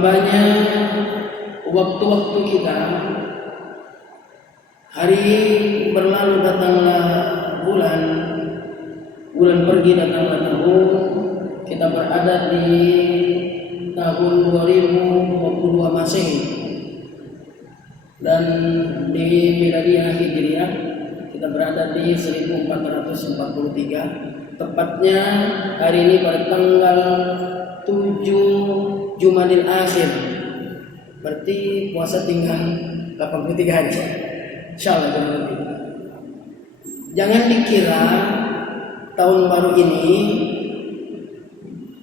bertambahnya waktu-waktu kita. Hari berlalu datanglah bulan pergi datanglah tahun. Kita berada di tahun 2022 Masehi dan di Miladiyah Hijriah kita berada di 1443. Tepatnya hari ini pada tanggal 7 Jumadil Akhir. Berarti puasa tinggal 83 hari. Insyaallah berarti. Jangan dikira tahun baru ini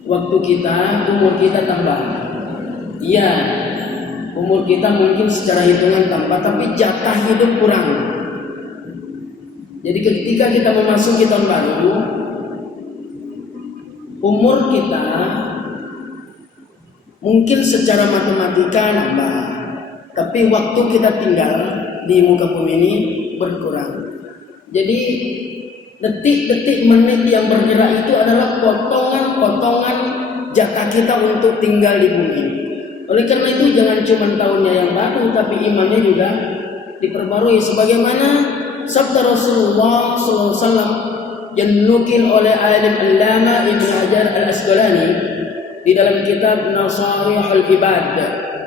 waktu kita, umur kita tambah. Iya, umur kita mungkin secara hitungan tambah, tapi jatah hidup kurang. Jadi ketika kita memasuki tahun baru, umur kita mungkin secara matematika nambah, tapi waktu kita tinggal di muka bumi ini berkurang. Jadi detik-detik menit yang bergerak itu adalah potongan-potongan jatah kita untuk tinggal di bumi. Oleh karena itu jangan cuma tahunnya yang baru, tapi imannya juga diperbarui. Sebagaimana sabda Rasulullah SAW yang dinukil oleh alim Allama Ibnu Hajar Al-Asqalani di dalam kitab Nasaihul Ibad.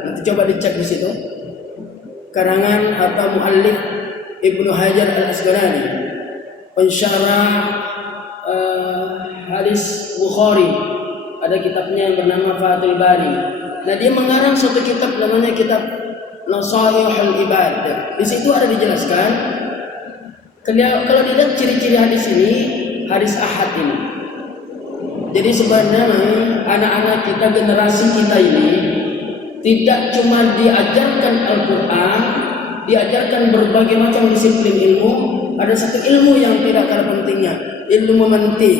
Nanti coba dicek di situ. Karangan atau muallif Ibnu Hajar Al-Asqalani, pensyarah hadis Bukhari. Ada kitabnya yang bernama Fathul Bari. Nah, dia mengarang suatu kitab namanya kitab Nasaihul Ibad. Di situ ada dijelaskan kalau dilihat ciri-ciri hadis ini, hadis ahad ini. Jadi sebenarnya anak-anak kita, generasi kita ini tidak cuma diajarkan Al-Quran, diajarkan berbagai macam disiplin ilmu. Ada satu ilmu yang tidak kalah pentingnya, ilmu memantik.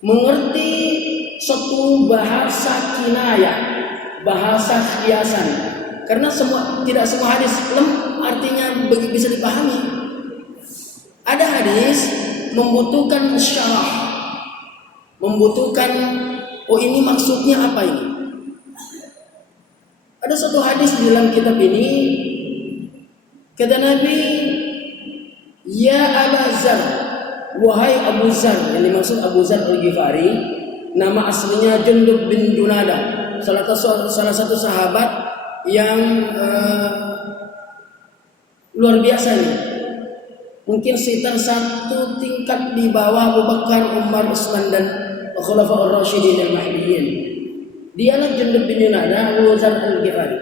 Mengerti suatu bahasa kinayah, bahasa hiasan. Karena tidak semua hadis artinya bisa dipahami. Ada hadis membutuhkan syarah, membutuhkan ini maksudnya apa ini. Ada satu hadis di dalam kitab ini, kata Nabi, ya Abu Zar, wahai Abu Zar, yang dimaksud Abu Zar Al-Ghifari, nama aslinya Jundub bin Junada, salah satu sahabat yang luar biasa nih. Mungkin sekitar satu tingkat di bawah Abu Bakar, Umar, Utsman dan Khulafaur Rasyidin Al-Mahdiyyin. Dialah Jundub bin Junada Abu Zar Al-Ghifari.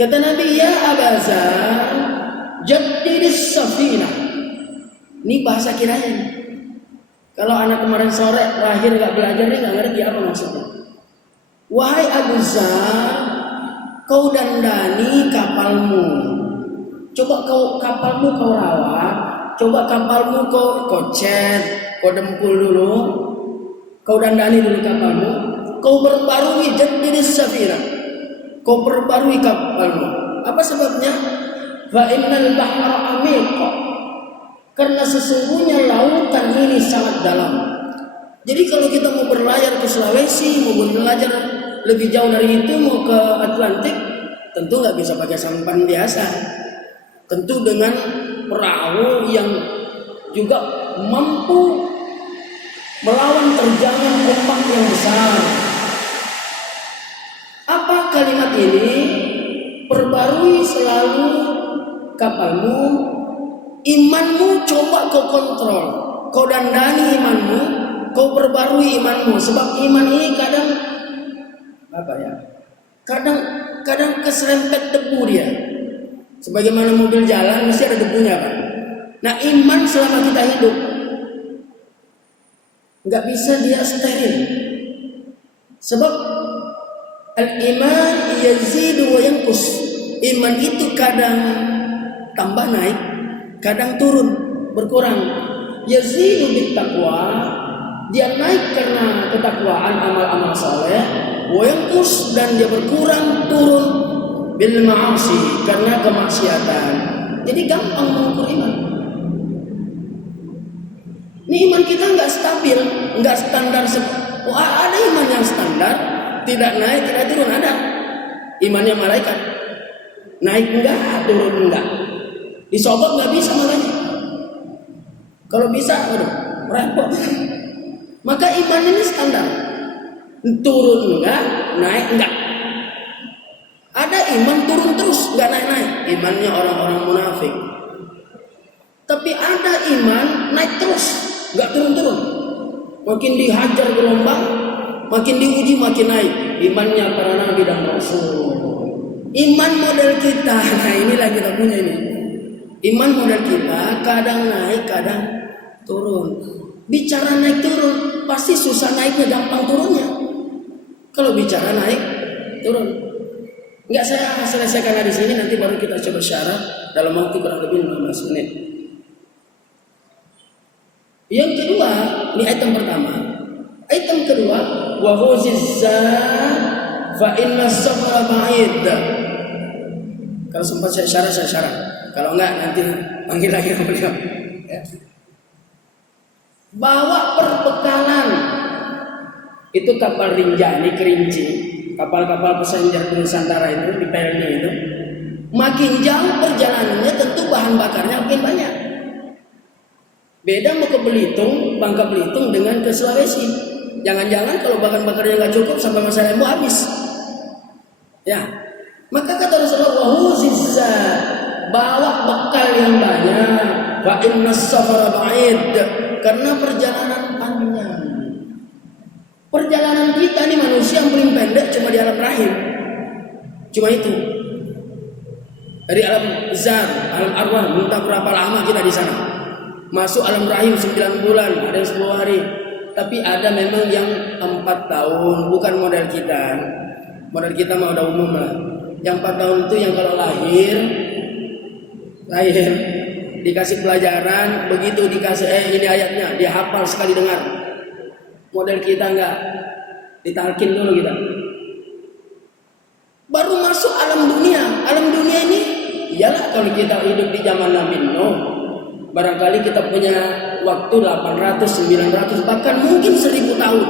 Kata Nabi, ya Abu Zar, jaddidis safinah. Ini bahasa kiranya. Kalau anak kemarin sore lahir gak belajar, dia gak ngerti apa maksudnya. Wahai Abu Zar, kau dandani kapalmu. Coba kapalmu kau rawat. Coba kapalmu kau cet, kau dempul dulu. Kau dandani dulu kapalmu. Kau perbarui jaddidis safinah. Kau perbarui kapalmu. Apa sebabnya? Fa innal bahra amiq. Karena sesungguhnya lautan ini sangat dalam. Jadi kalau kita mau berlayar ke Sulawesi, mau belajar lebih jauh dari itu, mau ke Atlantik, tentu nggak bisa pakai sampan biasa. Tentu dengan perahu yang juga mampu melawan terjangan ombak yang besar. Apa kalimat ini? Perbarui selalu kapalmu, imanmu coba kau kontrol, kau dandani imanmu, kau perbarui imanmu. Sebab iman ini kadang kadang keserempet debu dia. Sebagaimana mobil jalan mesti ada debunya kan. Nah, iman selama kita hidup nggak bisa dia steril. Sebab al-iman yazidu wa yanqus. Iman itu kadang tambah naik, kadang turun, berkurang. Yazidu bit taqwa, dia naik karena ketakwaan, amal-amal saleh. Wa yanqus, dan dia berkurang, turun bil ma'asi, karena kemaksiatan. Jadi gampang mengukur iman. Ini iman kita nggak stabil, nggak standar. Ada iman yang standar, tidak naik, tidak turun, ada. Imannya malaikat. Naik enggak, turun enggak. Disobok enggak bisa makanya. Kalau bisa, aduh, repot. Maka iman ini standar. Turun enggak, naik enggak. Ada iman turun terus, enggak naik-naik. Imannya orang-orang munafik. Tapi ada iman naik terus, enggak turun-turun. Makin dihajar gelombang, makin diuji makin naik. Imannya para nabi dan rasul. Iman model kita, nah inilah kita punya ini. Iman model kita kadang naik, kadang turun. Bicara naik turun, pasti susah naiknya, gampang turunnya. Kalau bicara naik turun, enggak saya selesaikan di sini, nanti baru kita coba syarat dalam waktu kurang lebih 15 menit. Yang kedua, ini item pertama. Item kedua, wa huzizza fa inna sabra ba'id. Kalau sempat saya syarah. Kalau enggak nanti panggil lagi beliau. Ya. Bawa perbekalan. Itu kapal Rinjani, Kerinci, kapal-kapal peselancar Nusantara itu di PLD itu. Makin jauh perjalanannya tentu bahan bakarnya makin banyak. Beda mau ke Belitung, Bangka Belitung dengan ke Sulawesi. Jangan-jangan kalau bahan bakarnya nggak cukup sampai masa Lembu habis. Ya, maka kata Rasulullah, "Huzizza", bawa bekal yang banyak. Wa inna safara ba'id, karena perjalanan panjang. Perjalanan kita nih manusia yang paling pendek cuma di alam rahim. Cuma itu. Dari alam zar, alam arwah, entah berapa lama kita di sana. Masuk alam rahim 9 bulan, ada yang 10 hari. Tapi ada memang yang 4 tahun, bukan model kita. Model kita mah udah umum lah. Yang 4 tahun itu yang kalau lahir dikasih pelajaran, begitu dikasih ini ayatnya, dia hafal sekali dengar. Model kita enggak, ditalkin dulu kita. Baru masuk alam dunia. Alam dunia ini, iyalah kalau kita hidup di zaman Nabi Nuh, barangkali kita punya waktu 800, 900, bahkan mungkin 1000 tahun.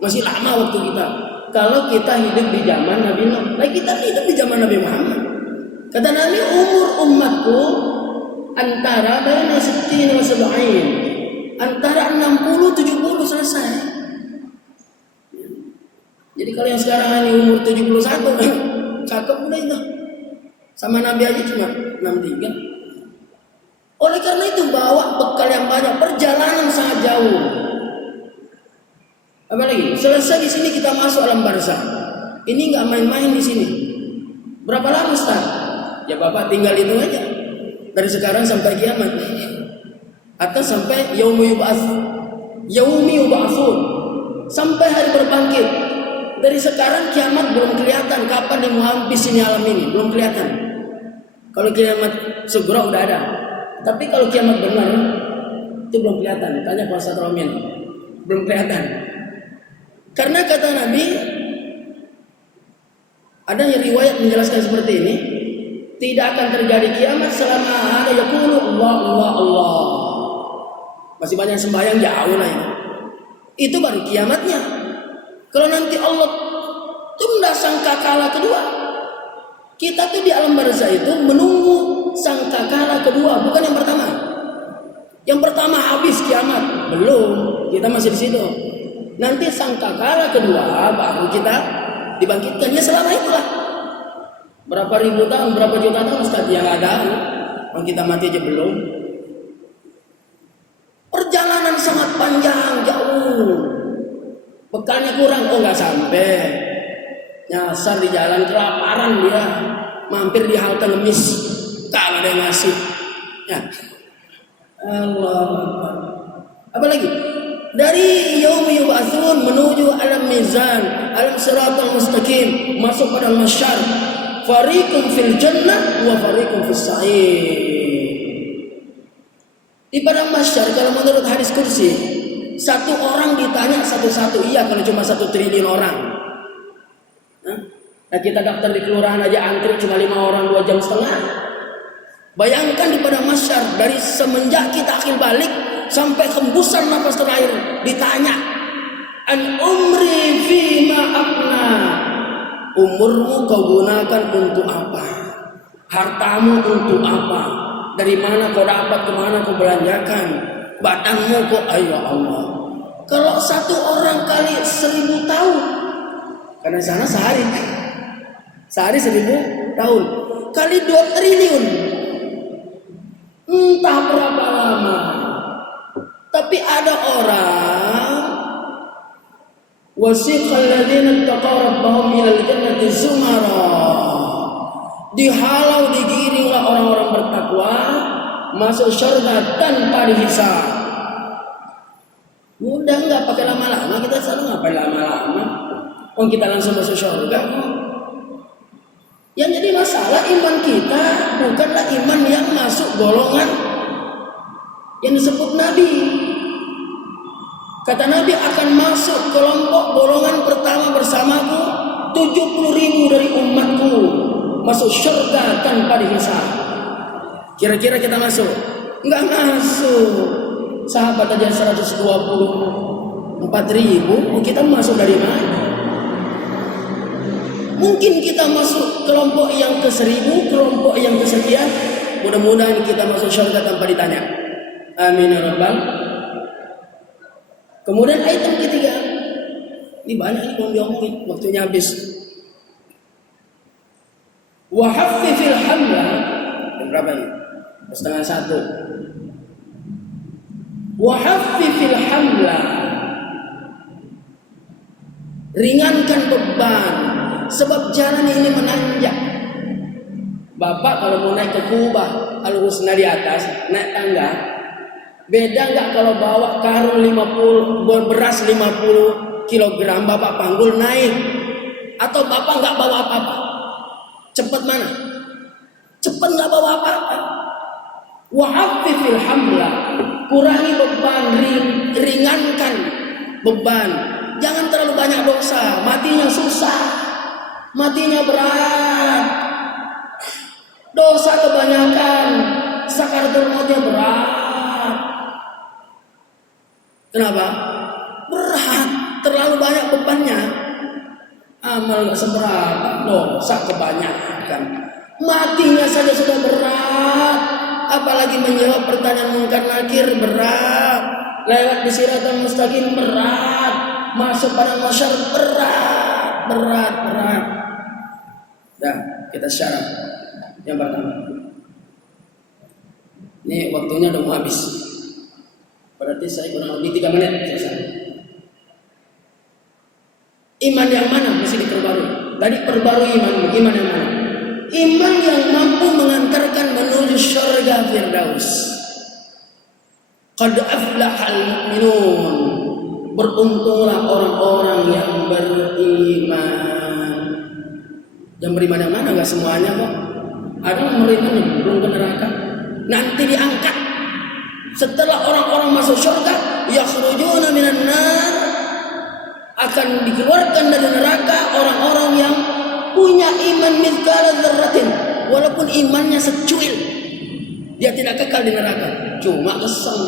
Masih lama waktu kita. Kalau kita hidup di zaman Nabi Nuh, nah kita hidup di zaman Nabi Muhammad. Kata Nabi, umur umatku antara baina 60 wa 70. Antara 60 70 selesai. Jadi kalau yang sekarang ini umur 71, cakep udah itu. Sama Nabi aja cuma 63. Oleh karena itu bawa bekal yang banyak, perjalanan sangat jauh. Apa lagi? Selesai di sini kita masuk alam barzah. Ini nggak main-main di sini. Berapa lama Ustaz? Ya Bapak tinggal hitung aja. Dari sekarang sampai kiamat. Atau sampai yaumi yub'atsun. Sampai hari berbangkit. Dari sekarang kiamat belum kelihatan kapan dia mau habis ini alam ini, belum kelihatan. Kalau kiamat segera udah ada. Tapi kalau kiamat benar itu belum kelihatan. Tanya Pak Ustaz Romin. Belum kelihatan. Karena kata Nabi, ada yang riwayat menjelaskan seperti ini, tidak akan terjadi kiamat selama ada yaqulu Allah. Masih banyak sembahyang jauh lah ini. Itu baru kiamatnya. Kalau nanti Allah tunda sangkakala kedua, kita tuh di alam barzah itu menunggu sangkakala kedua, bukan yang pertama. Yang pertama habis kiamat, belum. Kita masih di situ. Nanti sangkakala kedua baru kita dibangkitkannya, selama itulah. Berapa ribu tahun, berapa juta tahun Ustaz yang ada, kita mati aja belum. Perjalanan sangat panjang, jauh. Bekalnya kurang, nggak sampai. Nyasar di jalan, kelaparan dia, mampir di halte ngemis, kalau ada yang ngasih. Ya. Allah. Apa lagi? Dari yaumi yub'atsun menuju alam mizan, alam siratal mustaqim, masuk pada masyar. Fariqun fil jannah wa fariqun fis sa'ir. Di padang masyar kalau menurut hadis kursi, satu orang ditanya satu-satu, iya kalau cuma 1 triliun orang. Nah kita daftar di kelurahan aja antri cuma 5 orang 2 jam setengah. Bayangkan di padang masyar, dari semenjak kita akhir balik sampai hembusan nafas terakhir ditanya, An umri fima afna. Umurmu kau gunakan untuk apa? Hartamu untuk apa? Dari mana kau dapat, kemana kau belanjakan? Badanmu kau, ayo Allah. Kalau satu orang kali 1000 tahun, karena sana sehari 1000 tahun, kali 2 triliun, entah berapa lama. Tapi ada orang, wasiqal ladzina taqaw rabbahum ilal jannati zumara, dihalau digiringlah orang-orang bertakwa masuk surga tanpa dihisab. Mudah nggak pakai lama-lama, kita selalu ngapain lama-lama? Oh kita langsung masuk surga. Yang jadi masalah iman kita bukanlah iman yang masuk golongan yang disebut Nabi. Kata Nabi akan masuk kelompok golongan pertama bersamaku 70.000 dari umatku masuk surga tanpa dihisab. Kira-kira kita masuk? Enggak masuk. Sahabat aja 124.000, kita masuk dari mana? Mungkin kita masuk kelompok yang ke-1000, kelompok yang kesekian. Mudah-mudahan kita masuk surga tanpa ditanya. Amin ya rabbal. Kemudian item ketiga, ini banyak nih mau diomongin, waktunya habis. Wa haffifil hamla. Berapa ini? 12:30. Wa haffifil hamla. Ringankan beban, sebab jalan ini menanjak. Bapak kalau mau naik ke Kubah Al-Husna di atas, naik tangga, beda nggak kalau bawa karung 50, beras 50 kilogram, bapak panggul naik, atau bapak nggak bawa apa-apa? Cepat mana? Cepat nggak bawa apa-apa. Wa haffifil hamla, kurangi beban, ringankan beban. Jangan terlalu banyak dosa, matinya susah, matinya berat. Dosa kebanyakan, sakaratul mautnya berat. Kenapa? Berat, terlalu banyak bebannya. Amal gak seberapa, dosa kebanyakan. Matinya saja sudah berat, apalagi menjawab pertanyaan mungkar nakir berat. Lewat di siratal mustaqim berat, masuk pada masyar berat. Dah, kita syarat yang pertama. Ini waktunya udah mau habis. Berarti saya kurang lebih 3 menit selesai. Iman yang mana mesti diperbarui? Tadi perbarui iman yang mana? Iman yang mampu mengantarkan menuju surga Firdaus. Qad aflahal mu'minun. Beruntunglah orang-orang yang beriman. Yang beriman yang mana? Enggak semuanya kok. Ada yang beriman yang belum ke neraka. Nanti diangkat. Setelah orang-orang masuk surga, yakhrujuna minan nar, akan dikeluarkan dari neraka orang-orang yang punya iman mithqala dzarratin, walaupun imannya secuil, dia tidak kekal di neraka, cuma kesel.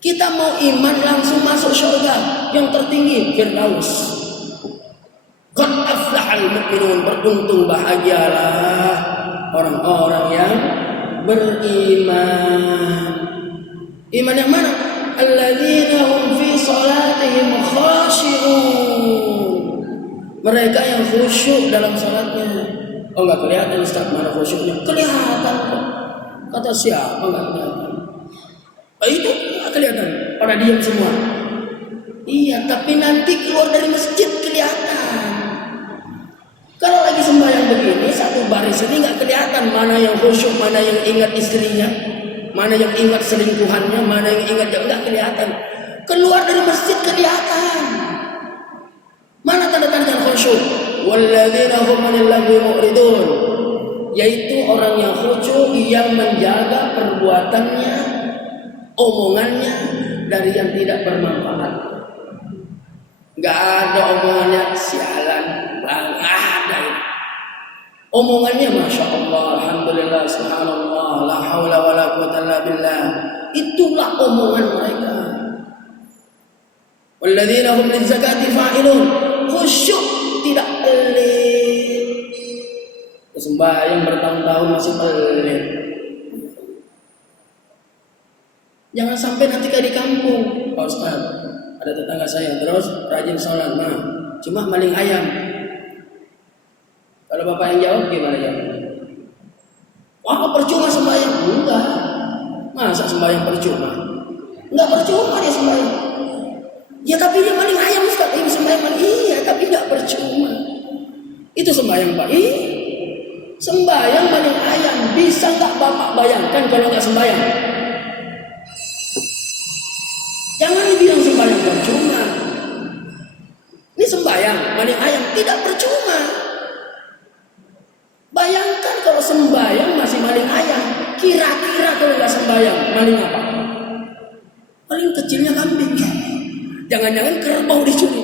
Kita mau iman langsung masuk surga yang tertinggi, Firdaus. Qad aflahal mu'minun, beruntung bahagialah orang-orang yang beriman. Iman yang mana? Alladzina hum fi salatihim khashi'un. Mereka yang khusyuk dalam salatnya. Oh enggak kelihatan Ustaz, mana khusyuknya? Kelihatan kok. Kata siapa enggak kelihatan? Itu enggak kelihatan, pada diam semua. Iya, tapi nanti keluar dari masjid kelihatan. Kalau lagi sembahyang begini, satu baris ini nggak kelihatan mana yang khusyuk, mana yang ingat istrinya, mana yang ingat selingkuhannya, mana yang ingat yang nggak kelihatan. Keluar dari masjid kelihatan. Mana tanda-tanda khusyuk? Walladzina hum 'anil lagwi mu'ridun. Yaitu orang yang khusyuk yang menjaga perbuatannya, omongannya dari yang tidak bermanfaat. Nggak ada omongannya sialan, nggak ada itu. Omongannya masya Allah, alhamdulillah, subhanallah, la haula wa la quwwata illa billah. Itulah omongan mereka. Walladzina hum lizakati fa'ilun. Khusyuk, tidak pelit. Sembahyang bertahun-tahun masih pelit. Jangan sampai nanti kayak di kampung, Pak Ustaz. Ada tetangga saya terus rajin sholat, nah cuma maling ayam. Kalau bapak yang jawab gimana ya? Wah, percuma sembahyang? Enggak. Masa sembahyang percuma? Enggak percuma dia sembahyang. Ya tapi dia maling ayam Ustaz. Ini sembahyang maling. Iya, tapi enggak percuma. Itu sembahyang Pak. Sembahyang maling ayam. Bisa enggak Bapak bayangkan kalau enggak sembahyang? Jangan dibilang sembahyang percuma. Ini sembahyang maling ayam tidak percuma. Bayangkan kalau sembahyang masih maling ayam. Kira-kira kalau nggak sembahyang maling apa? Paling kecilnya kambing. Jangan-jangan kerbau dicuri.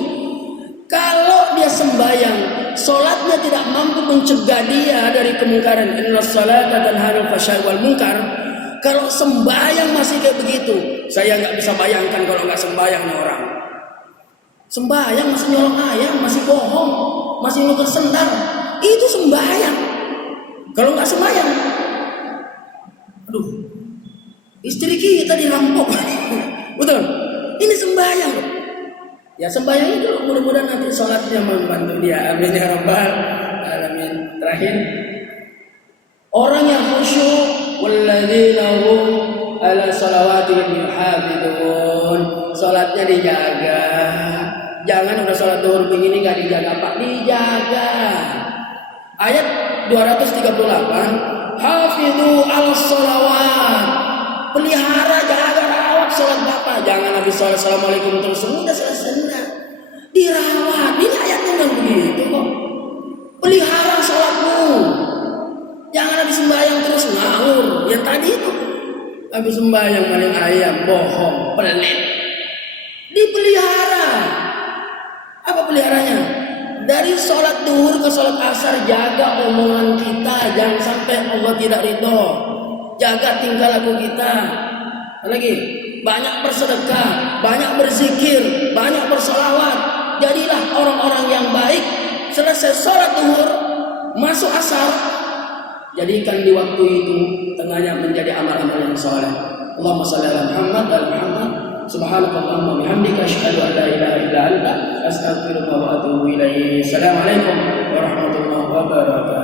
Kalau dia sembahyang, sholatnya tidak mampu mencegah dia dari kemungkaran. Innas salata tanha 'anil fahsya'i wal munkar. Kalau sembahyang masih kayak begitu, saya nggak bisa bayangkan kalau nggak sembahyangnya orang. Sembahyang masih nyolong ayam, masih bohong, masih nuker sendal, itu sembahyang. Kalau nggak sembahyang, aduh, istri kita dirampok, betul? Ini sembahyang. Ya sembahyang itu mudah-mudahan nanti sholatnya membantu dia. Amin ya rabbal alamin. Terakhir, orang yang khusyuk. Walladzina hum ala salawatihim yuhafidun. Salatnya dijaga. Jangan udah salat zuhur begini enggak dijaga, Pak. Dijaga. Ayat 238, hafizu 'alas shalawat. Pelihara, jaga, rawat salat Bapak. Jangan habis salat assalamualaikum terus sudah selesai. Dirawat. Ini ayatnya enggak begitu kok. Pelihara salatmu. Jangan habis sembahyang terus ngawur. Yang tadi itu habis sembahyang maling ayam, bohong, pelit. Dipelihara. Apa peliharanya? Dari sholat duhur ke sholat asar, jaga omongan kita, jangan sampai Allah tidak ridho. Jaga tingkah laku kita. Lagi banyak bersedekah, banyak berzikir, banyak bersolawat. Jadilah orang-orang yang baik. Selesai sholat duhur, masuk asar, jadikan di waktu itu tengahnya menjadi amal-amal yang saleh. Allahumma shalli ala Muhammad wa ala Muhammad. Subhanakallahumma wa bihamdika asyhadu an la ilaha illa anta astaghfiruka wa atubu ilaik. Assalamualaikum warahmatullahi wabarakatuh.